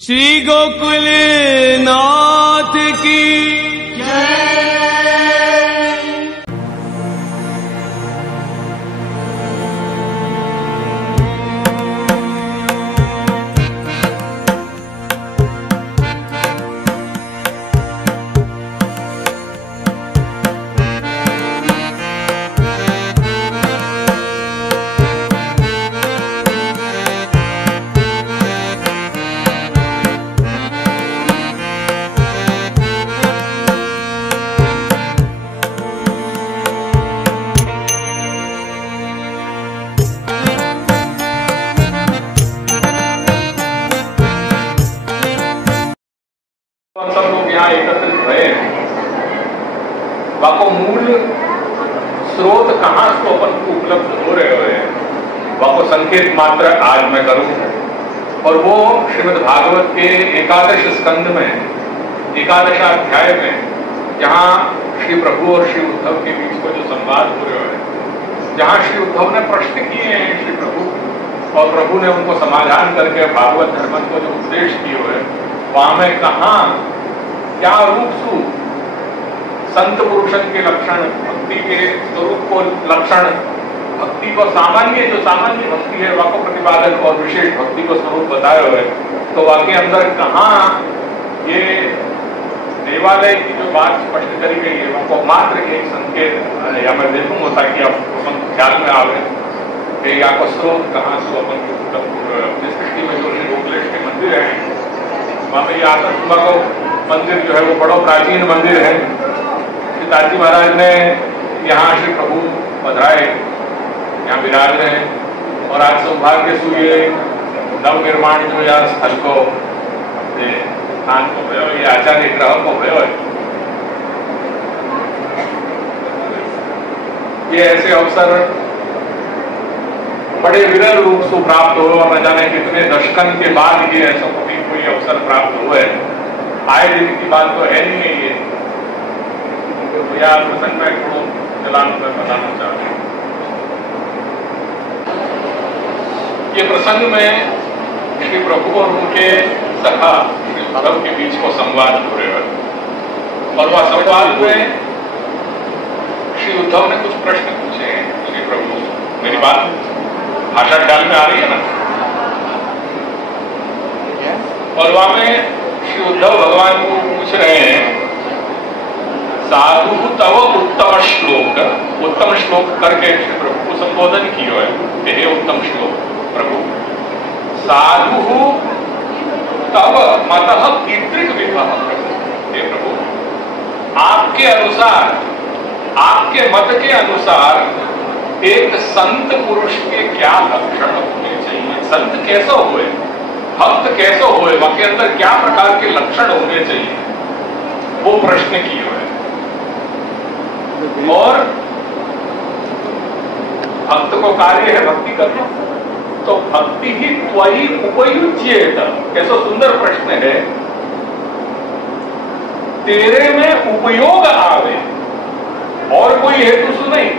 श्री गोकुल नाथ की सब लोग यहाँ एकत्रित हुए हैं, वाको मूल स्रोत कहाँ से अपन को उपलब्ध हो रहे हैं, वाको संकेत मात्र आज मैं करूं। और वो श्रीमद् भागवत के एकादश स्कंद में एकादशाध्याय में जहाँ श्री प्रभु और श्री उद्धव के बीच को जो संवाद हो रहे हैं, जहाँ श्री उद्धव ने प्रश्न किए हैं श्री प्रभु और प्रभु ने उनको समाधान करके भागवत धर्म को जो उपदेश किए हुए, वहां में कहाँ क्या रूप सूप संत पुरुषन के लक्षण, भक्ति के स्वरूप को लक्षण, भक्ति को सामान्य जो सामान्य भक्ति है वाको प्रतिपादन और विशेष भक्ति को स्वरूप बताए हुए, तो वाके अंदर कहाँ ये देवालय की जो बात स्पष्ट करी गई है वाको मात्र एक संकेत या मैं देखूंगा ताकि आप ख्याल में आवे कि या को स्रोत कहाँ से अपन सृष्टि में जो गोकुलेश के मंदिर है, वहां में आसन को मंदिर जो है वो बड़ा प्राचीन मंदिर है। पिताजी महाराज ने यहाँ श्री प्रभु पधराए, यहाँ विराज रहे हैं और आज सौभाग्य से ये नव निर्माण जो या स्थल को स्थान को भयो, ये आचार्य ग्रह को भयो है। ये ऐसे अवसर बड़े विरल रूप से प्राप्त हो और न जाने कितने दशकन के बाद ये ऐसा कोई अवसर प्राप्त हुए। आए दिन की बात तो है नहीं है ये यार प्रसंग में थोड़ा जलान में बताना चाहते हैं। ये प्रसंग में श्री प्रभु और उनके सखा श्री उद्धव के बीच को संवाद हो रहे हैं और वह संवाद में श्री उद्धव ने कुछ प्रश्न पूछे श्री प्रभु। मेरी बात भाषा ख्याल में आ रही है ना? और वहां में श्री उद्धव भगवान को पूछ रहे हैं, साधु तव उत्तम श्लोक करके श्री प्रभु को संबोधन किया है। हे उत्तम श्लोक प्रभु, साधु तव मतः कीदृक् विभः। हे प्रभु, आपके अनुसार, आपके मत के अनुसार एक संत पुरुष के क्या लक्षण होने चाहिए? संत कैसा हुए, भक्त कैसे हुए, वहां के अंदर क्या प्रकार के लक्षण होने चाहिए, वो प्रश्न किए हुए। और भक्त को कार्य है भक्ति करना, तो भक्ति ही त्वयि उपयुज्येत। कैसा सुंदर प्रश्न है, तेरे में उपयोग आवे और कोई हेतु नहीं,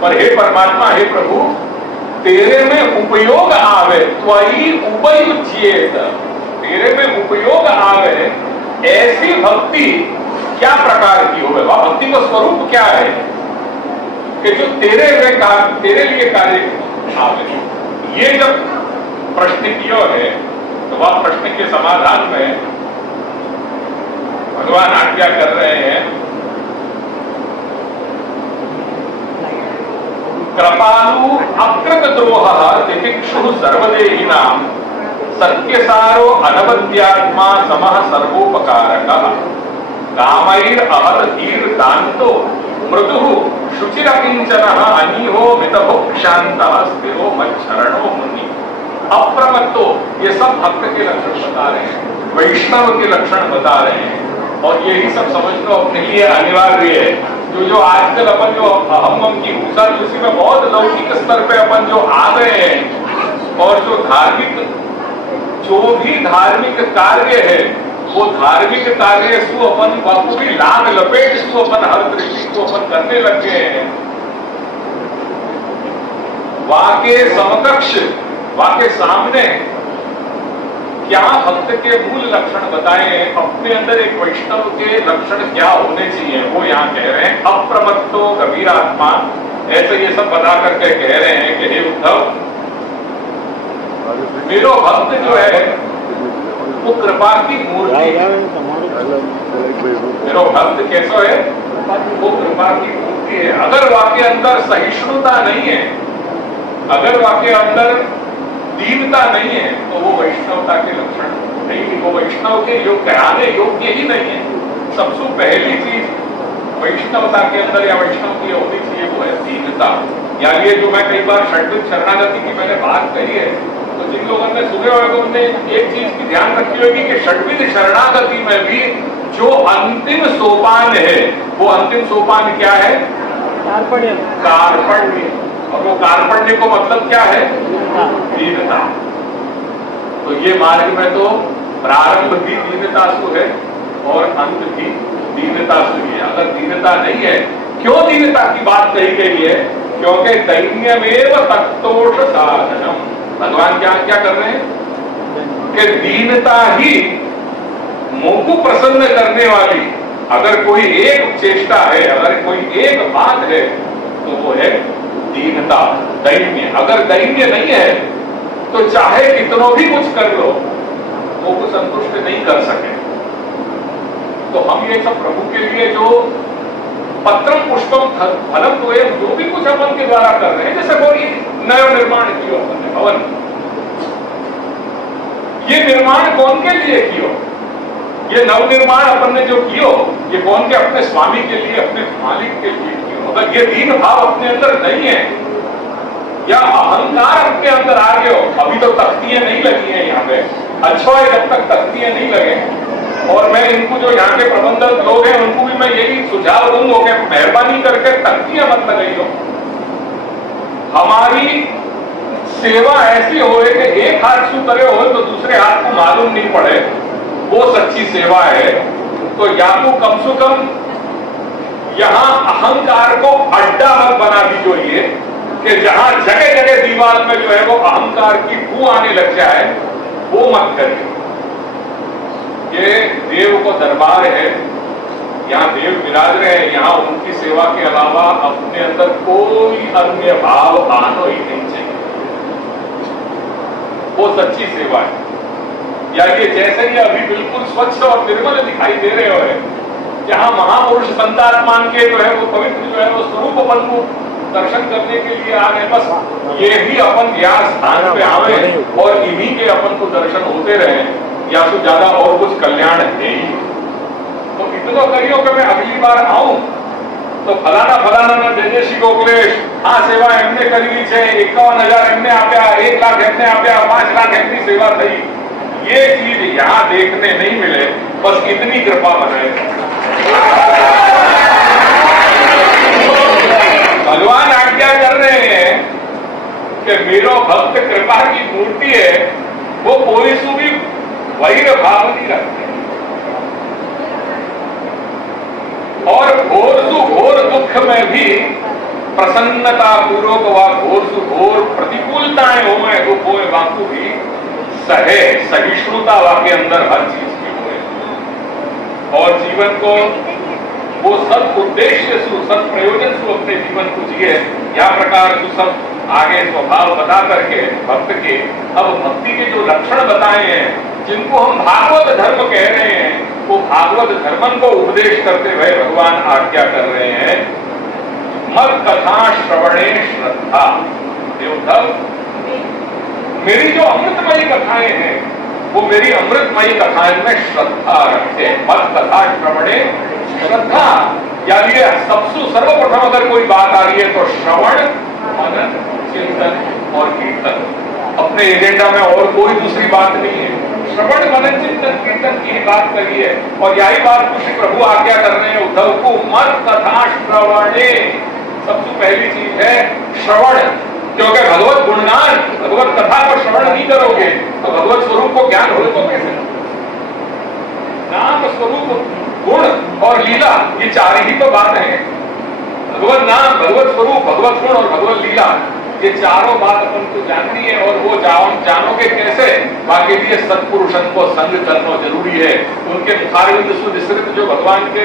पर हे परमात्मा, हे प्रभु, तेरे में उपयोग आवे, त्वयि उपयुज्येत, तेरे में उपयोग आवे ऐसी भक्ति क्या प्रकार की हो? वह भक्ति का स्वरूप क्या है कि जो तेरे लिए कार्य आवे? ये जब प्रश्न किया है तो वह प्रश्न के समाधान में भगवान आज्ञा कर रहे हैं, कृपालु अकृत द्रोह तितिक्षु सर्वदेहिनां सत्यसारो अनवद्यात्मा समः सर्वोपकारकः कामैर अहर धीर दान्तो मृदुः शुचिरकिंचनः अनीहो मितभो शान्तः स्थिरो मच्छरणो मुनि। अप्रमत्तो, ये सब भक्त के लक्षण बता रहे हैं, वैष्णव के लक्षण बता रहे हैं। और यही सब समझना अपने लिए अनिवार्य है। जो आजकल अपन जो अहम की भूसा उसी में बहुत लौकिक स्तर पे अपन जो आ गए हैं, और जो भी धार्मिक कार्य है वो धार्मिक कार्य सु अपन बापू भी लाभ लपेट सु अपन हर दृष्टि को अपन करने लग गए हैं। वाके समकक्ष, वाके सामने क्या भक्त के मूल लक्षण बताए हैं, अपने अंदर एक वैष्णव के लक्षण क्या होने चाहिए, वो यहाँ कह रहे हैं। अप्रमत्तो गंभीरात्मा, ऐसे ये सब बता करके कह रहे हैं कि हे उद्धव, मेरो भक्त जो है वो कृपा की मूर्ति है। मेरो भक्त कैसा है, वो कृपा की मूर्ति है। अगर वाके अंदर सहिष्णुता नहीं है, अगर वाके अंदर दीनता नहीं है, तो वो वैष्णवता के लक्षण नहीं, वो वैष्णव के योग कहने योग्य ही नहीं है। सबसे पहली चीज वैष्णवता के अंदर या वैष्णव की होनी चाहिए वो है दीनता। यानी ये जो मैं कई बार षड्विध शरणागति की मैंने बात कही है, तो जिन लोगों ने सुने होगा उन्होंने एक चीज की ध्यान रखी होगी कि षड्विध शरणागति में भी जो अंतिम सोपान है, वो अंतिम सोपान क्या है, कार्पण्य। और वो कार्पण्य को मतलब क्या है, दीनता। तो ये मार्ग में तो प्रारंभ भी दीनता से है और अंत भी दीनता से है। अगर दीनता नहीं है, क्यों दीनता की बात कही गई है, क्योंकि दैन्यमेव तत्तोष साधनम। भगवान क्या क्या कर रहे हैं कि दीनता ही मोह को प्रसन्न करने वाली अगर कोई एक चेष्टा है, अगर कोई एक बात है, तो वो है दीनता, दैन्य। अगर दैन्य नहीं है तो चाहे कितनों भी कुछ कर लो, वो को संतुष्ट नहीं कर सके। तो हम ये सब प्रभु के लिए जो पत्रम पुष्पम फलम तो ये जो भी कुछ अपन के द्वारा कर रहे हैं, जैसे कोई नव निर्माण किया अपन ने भवन, ये निर्माण कौन के लिए किया, ये नव निर्माण अपन ने जो किया, ये कौन के, अपने स्वामी के लिए, अपने मालिक के लिए किया। अगर ये दीन भाव अपने अंदर नहीं है या अहंकार अपने अंदर आ गए हो, अभी तो तख्तियां नहीं लगी हैं यहाँ पे, अच्छा है जब तक तख्तियां नहीं लगे। और मैं इनको जो यहाँ के प्रबंधक लोग हैं उनको भी मैं यही सुझाव दूंगा कि मेहरबानी करके तख्तियां मत लगाइयो। हमारी सेवा ऐसी हो कि एक हाथ से करे हो तो दूसरे हाथ को मालूम नहीं पड़े, वो सच्ची सेवा है। तो या तो कम से कम यहां अहंकार को अड्डा मत बना दीजिए कि जहां जगह जगह दीवार में जो है वो अहंकार की बू आने लग जाए, वो मत करिए। ये देव को दरबार है, यहाँ देव विराज रहे हैं, यहाँ उनकी सेवा के अलावा अपने अंदर कोई अन्य भाव आना ही नहीं चाहिए। वो सच्ची सेवा है। या ये जैसे ही अभी बिल्कुल स्वच्छ और निर्मल दिखाई दे रहे हो, जहां महापुरुष संतात्मान के जो है वो पवित्र जो है वो स्वरूप अपन को दर्शन करने के लिए आ गए, बस ये भी अपन यहाँ स्थान पे आवे और इन्हीं के अपन को दर्शन होते रहे, या तो ज्यादा और कुछ कल्याण है ही। तो इतना करियो कि मैं अगली बार आऊं तो फलाना फलाना ना जय श्री गोकुलेश आ सेवा एमने करी है, 51,000 एमने आप्या, 1 लाख एमने आप्या, 5 लाख एमनी सेवा थी। ये चीज यहाँ देखने नहीं मिले, बस इतनी कृपा बनाए। भगवान आज्ञा कर रहे हैं कि मेरो भक्त कृपा की मूर्ति है, वो कोई सु भी वैर भाव नहीं रखते और घोर सु घोर दुख में भी प्रसन्नता पूर्वक व घोर सु घोर प्रतिकूलताएं हो में दुख हो वाकु भी सहे, सहिष्णुता वाके अंदर हर चीज की हो और जीवन को वो सब उद्देश्य सु सब प्रयोजन सु अपने जीवन को जिए। या प्रकार सु सब आगे स्वभाव बता करके भक्त के अब भक्ति के जो लक्षण बताए हैं, जिनको हम भागवत धर्म कह रहे हैं, वो भागवत धर्मन को उपदेश करते हुए भगवान आज्ञा कर रहे हैं, मत कथा श्रवणे श्रद्धा। देवधव, मेरी जो अमृतमयी कथाएं हैं वो मेरी अमृतमयी कथाएं में श्रद्धा रखते हैं। मत कथा श्रवणे श्रद्धा, यानी सबसे सर्वप्रथम अगर कोई बात आ रही है तो श्रवण, मनन, चिंतन और कीर्तन। अपने एजेंडा में और कोई दूसरी बात नहीं है, श्रवण मनन चिंतन कीर्तन की बात करी है। और यही बात कुछ प्रभु आज्ञा कर रहे हैं उद्धव को, मत कथा श्रवणे। सबसे पहली चीज है श्रवण, क्योंकि भगवत गुणगान, भगवत कथा को श्रवण नहीं करोगे तो भगवत स्वरूप को ज्ञान हो तो कैसे। नाम, स्वरूप, गुण और लीला, ये चार ही तो बात है। भगवत नाम, भगवत स्वरूप, भगवत गुण और भगवत लीला, ये चारों बात अपन को जाननी है। और वो जानोगे कैसे? बाकी लिए सत्पुरुषन को संग करना जरूरी है। उनके मुखारविंद सुनिश्रित जो भगवान के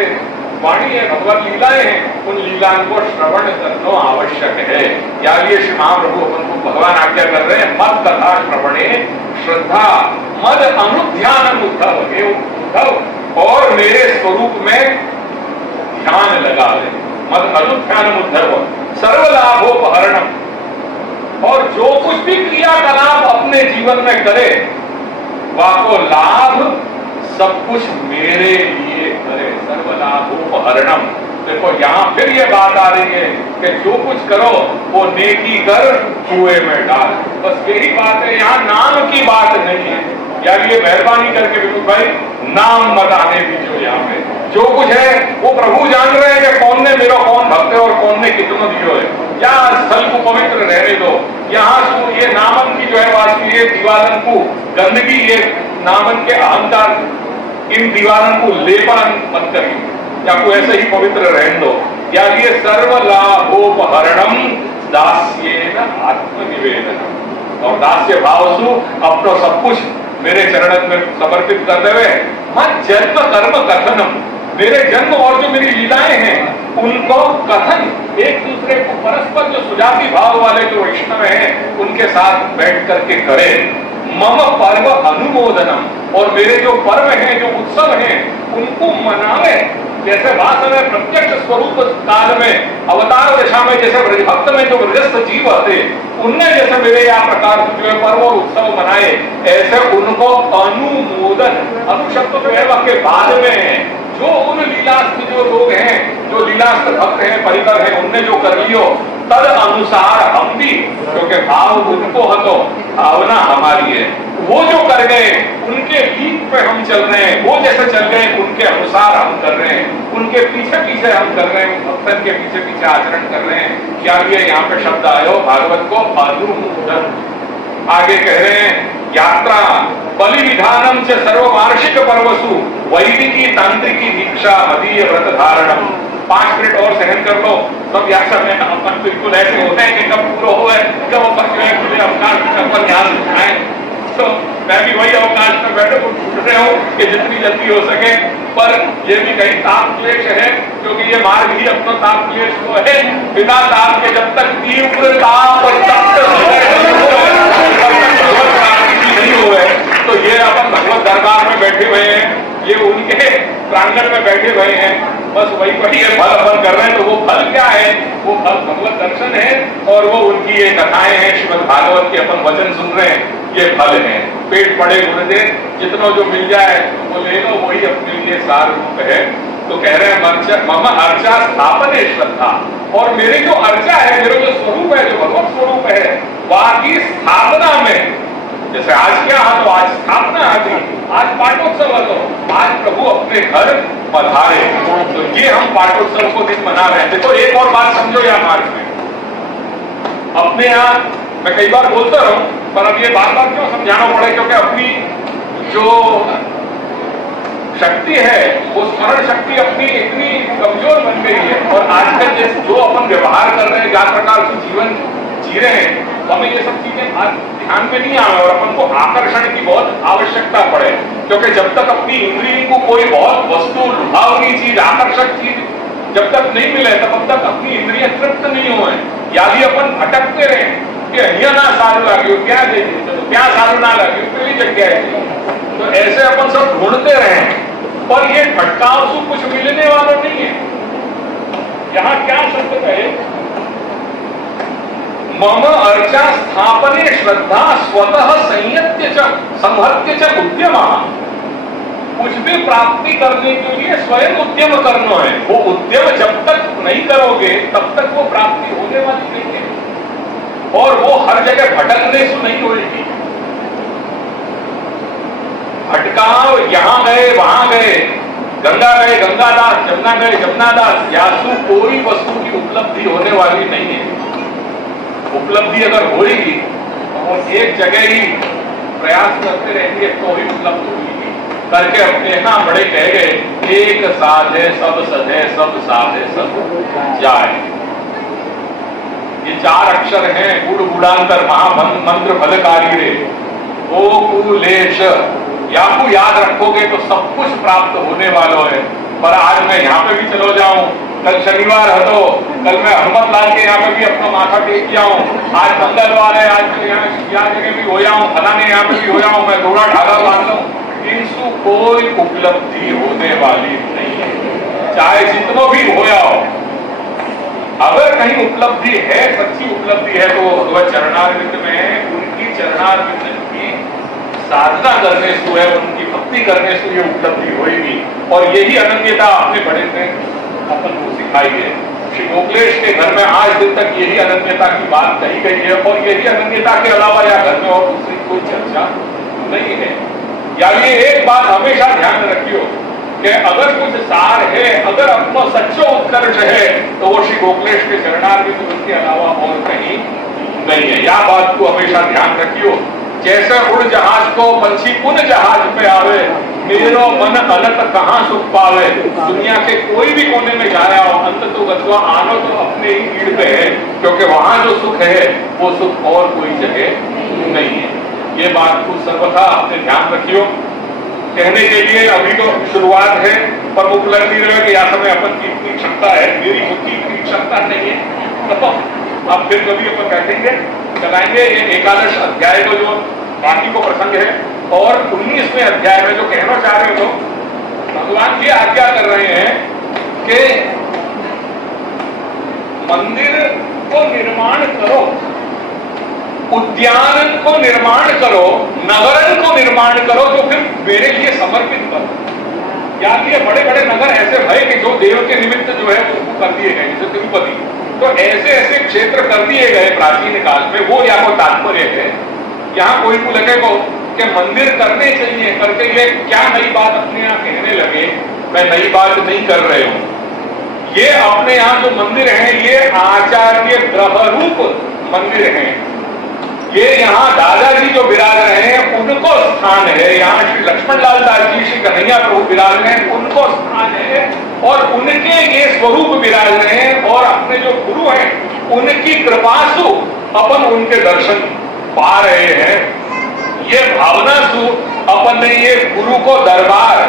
वाणी है, भगवान लीलाएं हैं, उन लीलाओं को श्रवण करना आवश्यक है। या लिए श्री महाप्रभु अपन को भगवान आज्ञा कर रहे हैं, मद कथा श्रवणे श्रद्धा मद अनुध्यान उद्धव हे उद्धव, और मेरे स्वरूप में ध्यान लगा ले। मद अनुध्यान उद्धव सर्वलाभोपहरणम, और जो कुछ भी क्रियाकलाप अपने जीवन में करे वाको लाभ सब कुछ मेरे लिए करे। सर्वलाभोपहरणम, देखो यहां फिर ये बात आ रही है कि जो कुछ करो वो नेकी कर कुएं में डाल। बस यही बात है, यहाँ नाम की बात नहीं है। यार ये मेहरबानी करके बिल्कुल भाई नाम मत आने दीजिए। यहाँ पे जो कुछ है वो प्रभु जान रहे हैं कि कौन ने मेरा कौन भक्त है और कौन ने कितना दियो है। या स्थल को पवित्र रहने दो। यहाँ ये नामन की जो है वास्तव ये दीवारन को गंदगी, ये नामन के अहंकार, इन दीवारन को लेपन मत करिए, या को ऐसे ही पवित्र रहने दो। या ये सर्वलाभोपहरणम दास्येन आत्मनिवेदनम, और दास्य भावसु अपना सब कुछ मेरे चरण में समर्पित करते हुए मत जन्म कर्म कथनम, मेरे जन्म और जो मेरी लीलाएं हैं उनको कथन, एक दूसरे को परस्पर जो सुजाति भाव वाले जो वैष्णव हैं उनके साथ बैठ करके करें। मम पर्व अनुमोदनम, और मेरे जो पर्व हैं, जो उत्सव हैं, उनको मनावे। जैसे भाषण में प्रत्यक्ष स्वरूप काल में अवतार दशा में जैसे ब्रजभक्त में जो ब्रजस्थ जीव थे उनने जैसे मेरे यहाँ प्रकार जो है पर्व और उत्सव मनाए, ऐसे उनको अनुमोदन, अनुशब्द जो है वह के बाद में है। जो उन लीलास्थ जो लोग हैं, जो लीलास्थ भक्त हैं, परिकर हैं, उनने जो कर लियो तद अनुसार हम भी, क्योंकि भाव उनको हतो भावना हमारी है, वो जो कर गए उनके लीक पे हम चल रहे हैं, वो जैसे चल गए उनके अनुसार हम कर रहे हैं, उनके पीछे पीछे हम कर रहे हैं, भक्तन के पीछे पीछे आचरण कर रहे हैं। क्या ये यहाँ पे शब्द आयो भागवत को अनुमोदन। आगे कह रहे हैं यात्रा बलि विधानम से सर्ववार्षिक पर्वसु वैदिकी तांत्रिकी दीक्षा मदीय व्रत धारणम। 5 मिनट और सहन कर लो। सब यात्रा में अपन बिल्कुल ऐसे होते हैं कि कब पूरा हो है, कब अपन जो है खुले अवकाश पर ध्यान उठाए। तो मैं भी वही अवकाश में बैठे को ढूंढ रहे हूँ कि जितनी जल्दी हो सके, पर ये भी कहीं ताप क्लेश है, क्योंकि ये मार्ग ही अपना ताप क्लेश को है। बिना ताप के जब तक तीव्र ताप और नहीं हुए तो ये अपन भगवत दरबार में बैठे हुए हैं, ये उनके प्रांगण में बैठे हुए हैं, बस वही फल अपन कर रहे हैं। तो वो फल क्या है? वो फल भगवत दर्शन है, और वो उनकी ये कथाएं हैं, श्रीमद् भागवत के अपन वचन सुन रहे हैं, ये फल है। पेट पड़े गुरुदे जितना जो मिल जाए वो ले लो, वही अपने लिए सार रूप है। तो कह रहे हैं मम अर्चा स्थापने श्रद्धा, और मेरी जो अर्चा है, मेरा जो स्वरूप है, जो भगवत स्वरूप है, बाकी स्थापना में, जैसे आज क्या है तो आज स्थापना है, आज पाठोत्सव है, तो आज प्रभु अपने घर पधारे, तो ये हम पाठोत्सव को दिन मना रहे हैं। देखो एक और बात समझो यहाँ मार्ग में, अपने यहाँ मैं कई बार बोलता रहूं, पर अब ये बार बार क्यों समझाना पड़े, क्योंकि अपनी जो शक्ति है वो स्मरण शक्ति अपनी इतनी कमजोर बन गई है, और आजकल जैसे जो अपन व्यवहार कर रहे हैं, जिस प्रकार से जीवन जी रहे हैं, तो हमें ये सब चीजें ध्यान में नहीं आए, और अपन को आकर्षण की बहुत आवश्यकता पड़े। क्योंकि जब तक अपनी इंद्रिय को कोई बहुत वस्तु, लुभावनी चीज, आकर्षक चीज जब तक नहीं मिले तब तक अपनी इंद्रिय तृप्त नहीं हुए। यदि अपन भटकते रहे कि અહીંયા ના સારું લાગ્યું, ત્યાં જઈ ત્યાં સારું ના લાગ્યું, પેલી જગ્યાએ, तो ऐसे अपन सब ढूंढते रहे, पर ये भटकाव से कुछ मिलने वाला नहीं है। यहाँ क्या शब्द कहे, मम अर्चा स्थापने श्रद्धा स्वतः संयत्य च संहत्य च उद्यम। कुछ भी प्राप्ति करने के लिए स्वयं उद्यम करना है। वो उद्यम जब तक नहीं करोगे तब तक वो प्राप्ति होने वाली नहीं है, और वो हर जगह भटकने से नहीं होगी। भटकाव यहाँ गए वहां गए, गंगा गए गंगादास, जमुना गए जमुनादास, यासु कोई वस्तु की उपलब्धि होने वाली नहीं है। उपलब्धि अगर होगी और एक जगह ही प्रयास करते रहेंगे तो ही उपलब्ध होगी। करके अपने यहाँ बड़े कह गए, एक साधे सब सधे, सब साधे सब जाए। ये 4 अक्षर हैं, गुड़ गुड़ांतर महामंत्र फलकारी रे, ओ कुलेश। याकू याद रखोगे तो सब कुछ प्राप्त होने वालों है। पर आज मैं यहाँ पे भी चलो जाऊं, कल शनिवार है तो कल मैं हनुमत लाल के यहाँ पे भी अपना माथा टेक जाऊं, आज मंगलवार है, आज यहाँ जगह भी हो जाऊं, फलाने यहाँ पे भी हो जाऊं, मैं थोड़ा ढाला बांध लूं, इनसे कोई उपलब्धि होने वाली नहीं है, चाहे जितना भी हो जाओ। अगर कहीं उपलब्धि है, सच्ची उपलब्धि है, तो वह चरणारविंद में है। उनकी चरणारविंद की साधना करने से है, उनकी भक्ति करने से ये उपलब्धि होगी। और यही अनन्यता अपने बड़े ने अपन को सिखाई है। श्री गोखलेश के घर में आज दिन तक यही अनन्यता की बात कही गई है, और यही अनन्यता के अलावा या घर में और दूसरी कोई चर्चा नहीं है। या ये एक बात हमेशा ध्यान रखियो कि अगर कुछ सार है, अगर अपना सच्चो उत्कर्ष है, तो वो श्री गोखलेश के चरणारविंद के अलावा और कहीं नहीं है। यह बात को हमेशा ध्यान रखियो। जैसे उड़ जहाज को पंछी पुन जहाज पे आवे, मेरो मन अनंत कहाँ सुख पावे। दुनिया के कोई भी कोने में जाया हो, अंत तो गत्वा आनो तो अपने ही भीड़ पे है, क्योंकि वहां जो सुख है वो सुख और कोई जगह नहीं है। ये बात को सर्वथा अपने ध्यान रखियो। कहने के लिए अभी तो शुरुआत है, पर वो उपलब्धि रहे कि यह समय अपन की इतनी क्षमता है, मेरी बुद्धि इतनी क्षमता नहीं है, तो अब फिर कभी अपन बैठेंगे, चलाएंगे ये एकादश अध्याय को, जो बाकी को प्रसंग है, और 19वें अध्याय में जो कहना चाह रहे हो, भगवान ये आज्ञा कर रहे हैं कि मंदिर को निर्माण करो, उद्यान को निर्माण करो, नगरन को निर्माण करो, जो फिर मेरे लिए समर्पित करो। या ये बड़े बड़े नगर ऐसे भय कि जो देव के निमित्त जो है उसको कर दिए गए, जैसे तिरुपति, तो ऐसे ऐसे क्षेत्र कर दिए गए प्राचीन काल में। वो या कोई तात्पर्य है, यहाँ कोई को लगे को कि मंदिर करने चाहिए करके ये क्या नई बात अपने यहाँ कहने लगे। मैं नई बात नहीं कर रहे हूं। ये अपने यहाँ जो मंदिर है ये आचार्य ग्रह रूप मंदिर है। ये यहाँ दादाजी जो विराज रहे हैं उनको स्थान है। यहाँ श्री लक्ष्मण लाल दास जी, श्री कन्हैया प्रभु विराज रहे हैं, उनको स्थान है, और उनके ये स्वरूप विराज रहे हैं। और अपने जो गुरु हैं उनकी कृपा से अपन उनके दर्शन पा रहे हैं। ये भावना सु अपन ने ये गुरु को दरबार,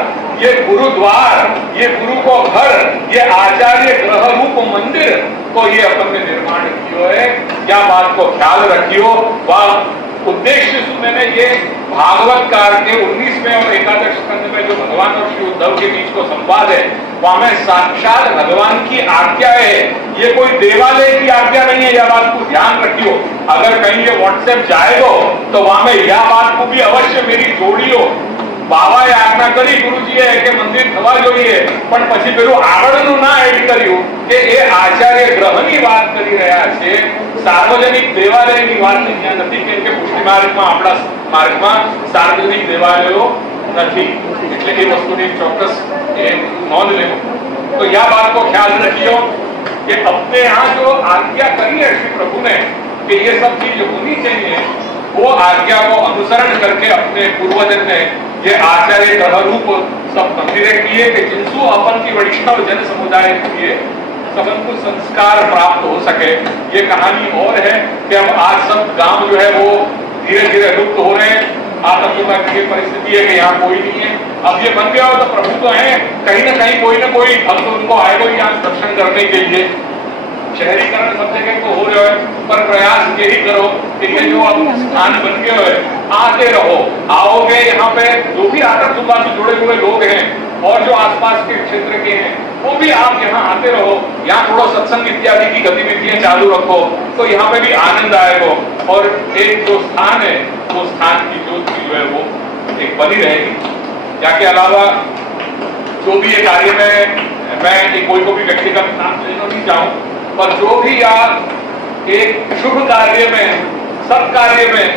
ये गुरुद्वार, ये गुरु को घर, ये आचार्य ग्रह रूप मंदिर को ये अपन ने निर्माण किया है। क्या बात को ख्याल रखियो। वह उद्देश्य मैंने ये भागवत कार के 19वें और एकादश स्कंद में जो भगवान और श्री उद्धव के बीच को संवाद है, वहां में साक्षात भगवान की आज्ञा है। ये कोई देवालय की आज्ञा नहीं है, यह बात को ध्यान रखियो। अगर कहीं ये व्हाट्सएप जाएगो तो वहां में यह बात को भी अवश्य मेरी जोड़ियो। बाबा આજ્ઞા કરી ગુરુજીએ કે મંદિર થવા જોઈએ, પણ પછી પેલું આગળનું ના એડ કર્યું કે એ આચાર્ય ગ્રહની વાત કરી રહ્યા છે, સાર્વજનિક દેવાલયની વાત અહીંયા નથી, કેમ કે પુષ્ટિ માર્ગમાં આપણા માર્ગમાં સાર્વજનિક દેવાલયો નથી, એટલે એ વસ્તુની ચોક્કસ નોંધ લેવો। तो यह बात को ख्याल रखियो कि अपने यहाँ जो आज्ञा करी है श्री प्रभु ने कि ये सब चीज होनी चाहिए, वो आज्ञा को अनुसरण करके अपने पूर्वजन ने ये आचार्य ग्रह रूप सब मंदिरें किए कि जिनसु अपन की वैष्णव जन समुदाय के लिए सबन को संस्कार प्राप्त हो सके। ये कहानी और है कि अब आज सब गांव जो है वो धीरे धीरे लुप्त हो रहे हैं। आतंकवाद की परिस्थिति है कि यहाँ कोई नहीं है। अब ये बन गया हो तो प्रभु तो है, कहीं ना कहीं कोई ना कोई भक्त उनको आएगा यहाँ दर्शन करने के लिए। शहरीकरण सब जगह तो हो रहा है, पर प्रयास यही करो कि ये जो अब स्थान बन गए हुए आते रहो। आओगे यहाँ पे जो भी आकर सुबह से जुड़े हुए लोग हैं और जो आसपास के क्षेत्र के हैं वो भी आप यहाँ आते रहो। यहाँ थोड़ा सत्संग इत्यादि की गतिविधियां चालू रखो तो यहाँ पे भी आनंद आएगा। और एक जो स्थान है वो स्थान की ज्योति जो है वो एक बनी रहेगी। या के अलावा जो भी ये कार्य में मैं कोई को भी व्यक्तिगत नाम लेना नहीं चाहूँ, पर जो भी आप एक शुभ कार्य में, सब कार्य में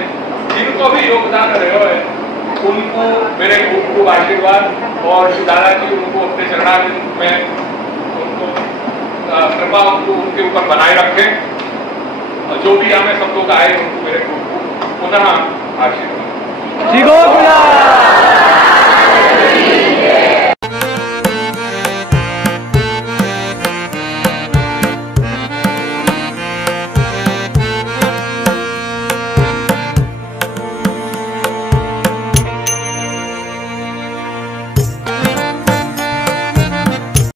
जिनको भी योगदान रहे हो उनको मेरे खूब खूब आशीर्वाद। और दादाजी उनको अपने चरणारविंद में उनको कृपा उनके ऊपर बनाए रखें। और जो भी हमें सब लोग आए उनको मेरे खूब पुनः आशीर्वाद।